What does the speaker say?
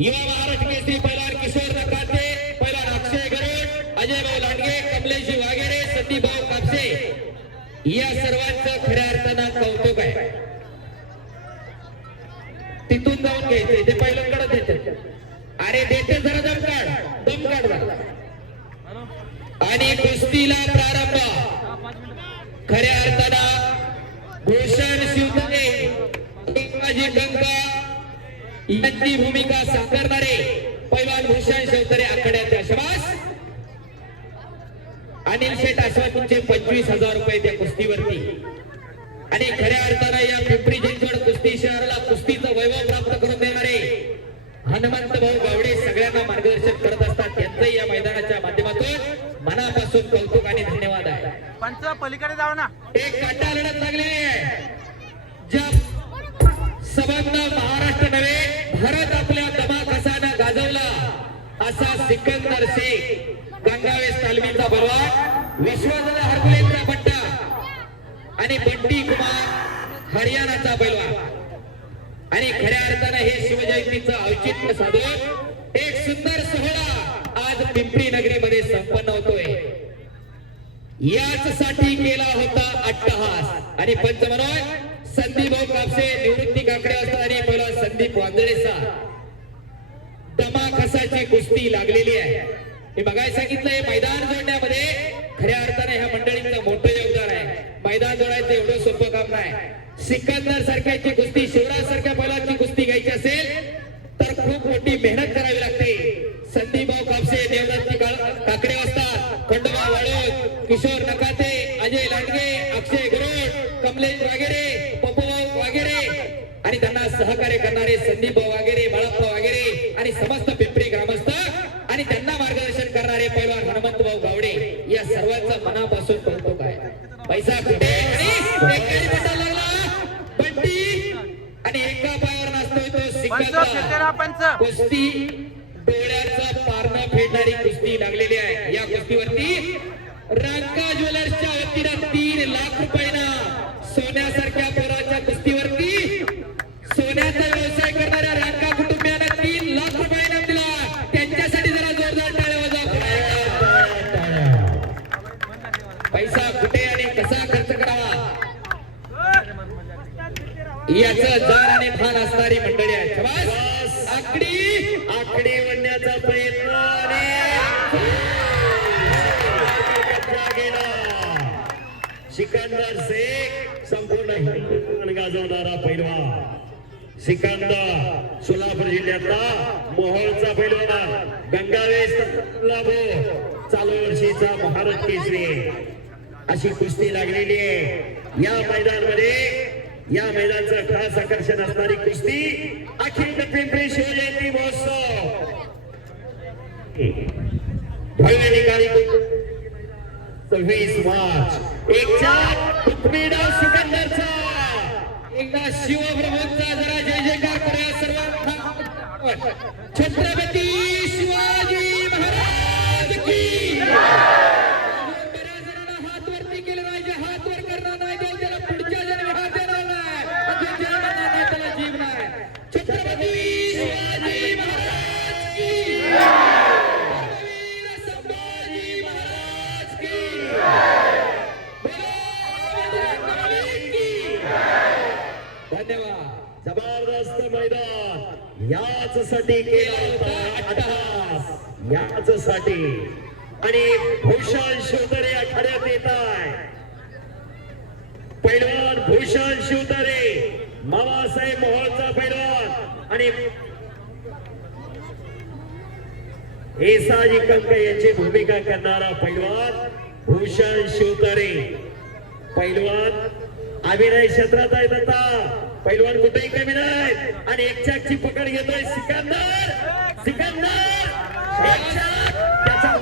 युवा महाराष्ट्र केसरी पैलवान किशोर रकाते पहिला अक्षय गरुड अजय भाऊ लांडगे कमलेश वागेरे सतीभाऊ भाऊ कापसे। या सर्वांचं खऱ्या अर्थानं कौतुक आहे. तिथून जाऊन घ्यायचे ते पहिल्यांकडे देते अरे देते जरा दम काढ दम काढ आणि कुस्तीला प्रारंभ. खऱ्या अर्थानं भूषण शिवतने शिवाजी गंगा यांची भूमिका साकारणारे पैलवान भूषण शिवतरे आखाड्याचे शबास अनिल शेठ आश्वातींचे पंचवीस हजार रुपये त्या कुस्तीवरती. आणि खऱ्या अर्थानं या पिंपरी चिंचवड कुस्ती शहराला कुस्तीचं वैभव प्राप्त करून देणारे हनुमंत भाऊ गावडे सगळ्यांना मार्गदर्शन करत असतात. त्यांचंही या मैदानाच्या माध्यमातून मनापासून कौतुक आणि धन्यवाद आहे. पंच पलीकडे जाऊ ना. एक काटा लढत लागलेली आहे. ज्या सबंध महाराष्ट्र नव्हे असा सिकंदर शेख गंगावेस तालमीचा बलवान विश्वनाथ हरकुलेचा पट्टा आणि बंटी कुमार हरियाणाचा बलवान आणि खऱ्या अर्थानं हे शिवजयंतीचं औचित्य साधून एक सुंदर सोहळा आज पिंपरी नगरीमध्ये संपन्न होतोय. याच साठी केला होता अट्टहास. आणि पंच म्हणून संदीप भाऊ कापसे निवृत्ती काकडे असतात आणि पहिला संदीप वांदळेचा. दमा माणसाची कुस्ती लागलेली आहे. हे बघायला सांगितलं हे मैदान जोडण्यामध्ये खऱ्या अर्थाने ह्या मंडळींचं मोठं योगदान आहे. मैदान जोडायचं एवढं सोपं काम नाही. सिकंदर सारख्याची कुस्ती शिवराज सारख्या बैलांची कुस्ती घ्यायची असेल तर खूप मोठी मेहनत करावी लागते. संदीप भाऊ कापसे देवदत्त काकडे असतात खंडोबा वाळक किशोर नकाते अजय लांडगे अक्षय गरोड कमलेश वागेरे पप्पूभाऊ वागेरे. आणि त्यांना सहकार्य करणारे संदीप भाऊ वागेरे बाळप्पा वागेरे आणि समस्त पिंपरी ग्रामस्थ आणि त्यांना मार्गदर्शन करणारे पैलवान हनुमंत भाऊ गावडे या सर्वांचा मनापासून कौतुक आहे पैसा कुठे आणि एकाही बंडा लागला. बंटी. आणि एका पायावर नाचतोय तो कुस्ती डोळ्याचं पारणं फेडणारी कुस्ती लागलेली आहे. या कुस्तीवरती रांका ज्वेलर्सच्या वतीनं तीन लाख रुपयानं सोन्यासारख्या पोराच्या कुस्तीवरती सोन्याचा व्यवसाय करणाऱ्या रांका कुटुंबियांना तीन लाख रुपयानं दिला. त्यांच्यासाठी जरा जोरदार टाळ्या वाजवा. पैसा कुठे आणि कसा खर्च करावा याच जाण आणि भान असणारी मंडळी आहे आकडी! आकडी म्हणण्याचा प्रयत्न सिकंदर शेख संपूर्ण गाजवणारा पैलवान. सिकंदर सोलापूर जिल्ह्यातला मोहोळचा पैलवान. गंगावेश चालू वर्षीचा महाराज केसरी. अशी कुस्ती लागलेली आहे. या मैदानामध्ये या मैदानाचं खास आकर्षण असणारी कुस्ती अखिल पिंपरी शिवजयंती महोत्सव. भव्य निकाली सव्वीस मार्च. एकदा हुकमी सिकंदरचा. एकदा शिवप्रभूंचा जरा जय जयकार करूया सर्वांना. छत्रपती साठी केला होता अट्टहास याच साठी आणि भूषण शिवतरे आखाड्यात येत आहे पैलवान भूषण शिवतरे मामासाहेब मोहोळचा पैलवान आणि एसाजी कंक यांची भूमिका करणारा पैलवान भूषण शिवतरे. पैलवान अभिनय क्षेत्रात आहेत आता. पैलवान कुठेही कमी नाही. आणि एक चाकची पकड घेतोय सिकंदर. सिकंदर. एक चाक, त्याचा